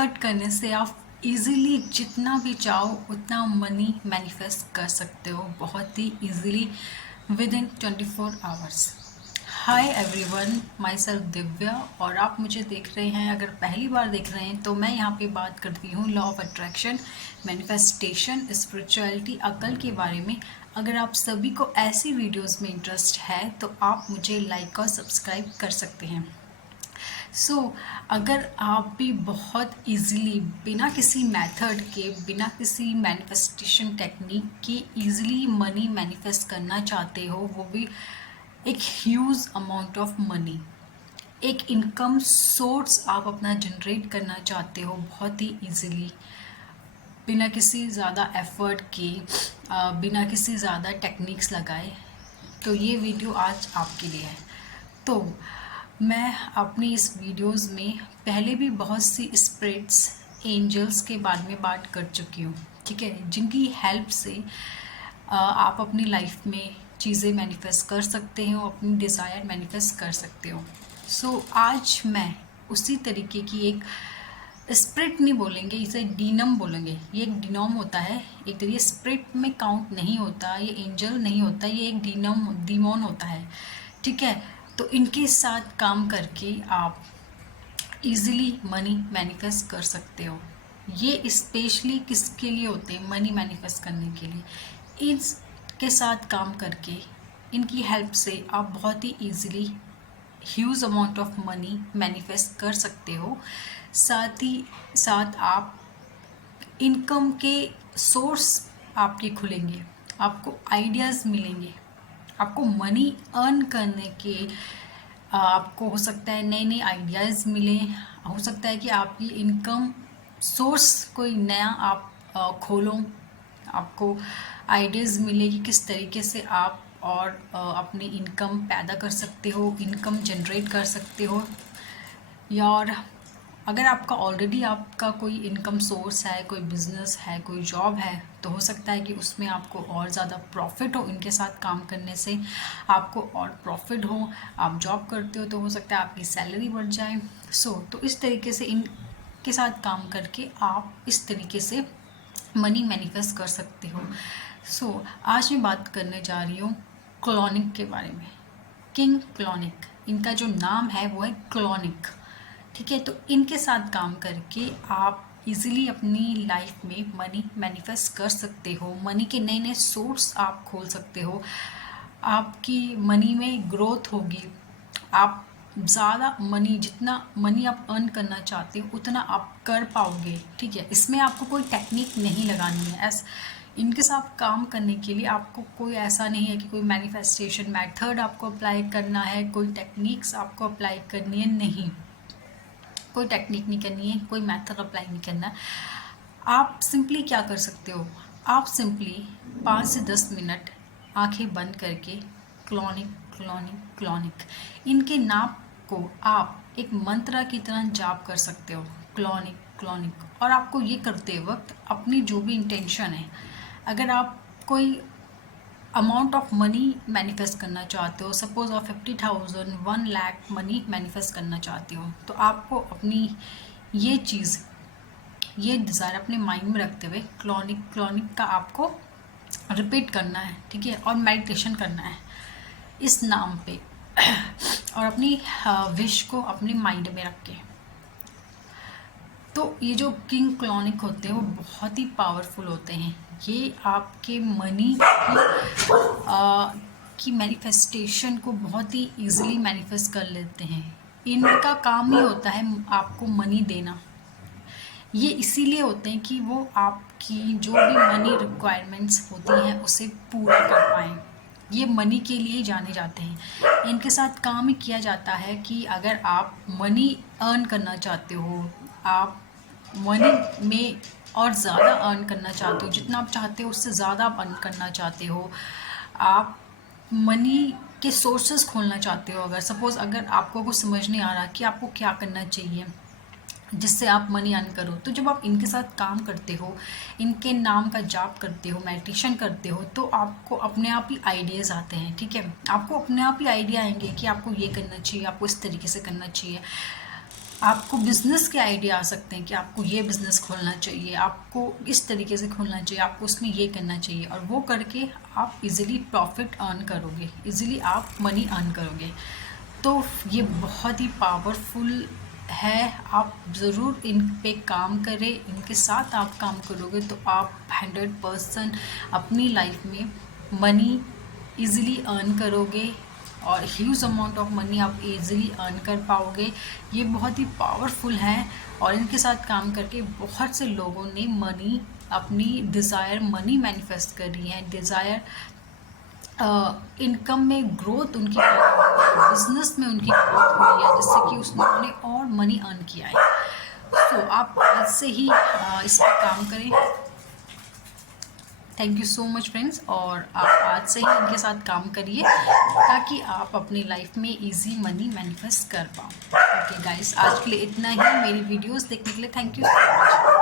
Method करने से आप इजीली जितना भी चाहो उतना मनी मैनिफेस्ट कर सकते हो, बहुत ही easily with in 24 hours. Hi everyone, my self Divya और आप मुझे देख रहे हैं। अगर पहली बार देख रहे हैं तो मैं यहाँ पे बात करती हूँ law of attraction, manifestation, spirituality, अकल के बारे में। अगर आप सभी को ऐसी वीडियोस में इंटरेस्ट है तो आप मुझे लाइक और सब्सक्राइब कर सकते हैं। अगर आप भी बहुत इजीली बिना किसी मेथड के, बिना किसी मैनिफेस्टेशन टेक्निक के इजीली मनी मैनिफेस्ट करना चाहते हो, वो भी एक ह्यूज अमाउंट ऑफ मनी, एक इनकम सोर्स आप अपना जनरेट करना चाहते हो बहुत ही इजीली, बिना किसी ज़्यादा एफर्ट के, बिना किसी ज़्यादा टेक्निक्स लगाए, तो ये वीडियो आज आपके लिए है। तो मैं अपनी इस वीडियोस में पहले भी बहुत सी स्पिरिट्स, एंजल्स के बारे में बात कर चुकी हूँ, ठीक है, जिनकी हेल्प से आप अपनी लाइफ में चीज़ें मैनिफेस्ट कर सकते हो, अपनी डिज़ायर मैनिफेस्ट कर सकते हो। आज मैं उसी तरीके की एक स्पिरिट नहीं बोलेंगे, इसे डीनम बोलेंगे। ये एक डीनम होता है, एक तरीके स्पिरिट में काउंट नहीं होता, ये एंजल नहीं होता, ये एक डीमोन होता है, ठीक है। तो इनके साथ काम करके आप इजीली मनी मैनिफेस्ट कर सकते हो। ये स्पेशली किसके लिए होते हैं? मनी मैनिफेस्ट करने के लिए। इनके साथ काम करके, इनकी हेल्प से आप बहुत ही easily huge amount of money manifest कर सकते हो। साथ ही साथ आप इनकम के सोर्स आपके खुलेंगे, आपको आइडियाज़ मिलेंगे, आपको मनी अर्न करने के आपको हो सकता है नए नए आइडियाज़ मिले, हो सकता है कि आपकी इनकम सोर्स कोई नया आप खोलो, आपको आइडियाज़ मिले कि किस तरीके से आप और अपनी इनकम पैदा कर सकते हो, इनकम जनरेट कर सकते हो। या और अगर आपका ऑलरेडी आपका कोई इनकम सोर्स है, कोई बिजनेस है, कोई जॉब है, तो हो सकता है कि उसमें आपको और ज़्यादा प्रॉफिट हो, इनके साथ काम करने से आपको और प्रॉफिट हो। आप जॉब करते हो तो हो सकता है आपकी सैलरी बढ़ जाए। तो इस तरीके से इनके साथ काम करके आप इस तरीके से मनी मैनिफेस्ट कर सकते हो। आज मैं बात करने जा रही हूँ क्लोनिक के बारे में। किंग क्लोनिक, इनका जो नाम है वो है क्लोनिक, ठीक है। तो इनके साथ काम करके आप इजीली अपनी लाइफ में मनी मैनिफेस्ट कर सकते हो, मनी के नए नए सोर्स आप खोल सकते हो, आपकी मनी में ग्रोथ होगी, आप ज़्यादा मनी, जितना मनी आप अर्न करना चाहते हो उतना आप कर पाओगे, ठीक है। इसमें आपको कोई टेक्निक नहीं लगानी है। इनके साथ काम करने के लिए आपको कोई ऐसा नहीं है कि कोई मैनिफेस्टेशन मेथड आपको अप्लाई करना है, कोई टेक्निक्स आपको अप्लाई करनी है, नहीं, कोई टेक्निक नहीं करनी है, कोई मेथड अप्लाई नहीं करना है। आप सिंपली क्या कर सकते हो? आप सिंपली 5 से 10 मिनट आंखें बंद करके क्लोनिक क्लोनिक क्लोनिक, इनके नाम को आप एक मंत्र की तरह जाप कर सकते हो, क्लोनिक क्लोनिक। और आपको ये करते वक्त अपनी जो भी इंटेंशन है, अगर आप कोई अमाउंट ऑफ मनी मैनिफेस्ट करना चाहते हो, सपोज आप 50,000, 1 लाख मनी मैनिफेस्ट करना चाहते हो, तो आपको अपनी ये चीज़, ये डिज़ायर अपने माइंड में रखते हुए क्लोनिक क्लोनिक का आपको रिपीट करना है, ठीक है, और मेडिटेशन करना है इस नाम पे और अपनी विश को अपने माइंड में रख के। तो ये जो किंग क्लोनिक होते हैं वो बहुत ही पावरफुल होते हैं। ये आपके मनी की मैनिफेस्टेशन को बहुत ही इजीली मैनिफेस्ट कर लेते हैं। इनका काम ही होता है आपको मनी देना। ये इसीलिए होते हैं कि वो आपकी जो भी मनी रिक्वायरमेंट्स होती हैं उसे पूरा कर पाएँ। ये मनी के लिए जाने जाते हैं। इनके साथ काम ही किया जाता है कि अगर आप मनी अर्न करना चाहते हो, आप मनी में और ज़्यादा अर्न करना चाहते हो, जितना आप चाहते हो उससे ज़्यादा आप अर्न करना चाहते हो, आप मनी के सोर्सेज खोलना चाहते हो, अगर सपोज़ अगर आपको कुछ समझ नहीं आ रहा कि आपको क्या करना चाहिए जिससे आप मनी अर्न करो, तो जब आप इनके साथ काम करते हो, इनके नाम का जाप करते हो, मेडिटेशन करते हो, तो आपको अपने आप ही आइडियाज़ आते हैं, ठीक है। आपको अपने आप ही आइडिया आएंगे कि आपको ये करना चाहिए, आपको इस तरीके से करना चाहिए। आपको बिज़नेस के आइडिया आ सकते हैं कि आपको ये बिज़नेस खोलना चाहिए, आपको इस तरीके से खोलना चाहिए, आपको उसमें ये करना चाहिए, और वो करके आप इजीली प्रॉफिट अर्न करोगे, इजीली आप मनी अर्न करोगे। तो ये बहुत ही पावरफुल है। आप ज़रूर इन पे काम करें, इनके साथ आप काम करोगे तो आप 100% अपनी लाइफ में मनी इजीली अर्न करोगे, और ह्यूज अमाउंट ऑफ मनी आप इजीली अर्न कर पाओगे। ये बहुत ही पावरफुल हैं, और इनके साथ काम करके बहुत से लोगों ने मनी, अपनी डिज़ायर मनी मैनिफेस्ट करी है, डिज़ायर इनकम में ग्रोथ उनकी बिजनेस में उनकी ग्रोथ हुई है, जिससे कि उन्होंने और मनी अर्न किया है। तो आप आज से ही इस पर काम करें। Thank you so much friends, और आप आज से ही इनके साथ काम करिए ताकि आप अपनी लाइफ में इजी मनी मैनिफेस्ट कर पाओ। ओके गाइस, आज के लिए इतना ही। मेरी वीडियोस देखने के लिए थैंक यू सो मच।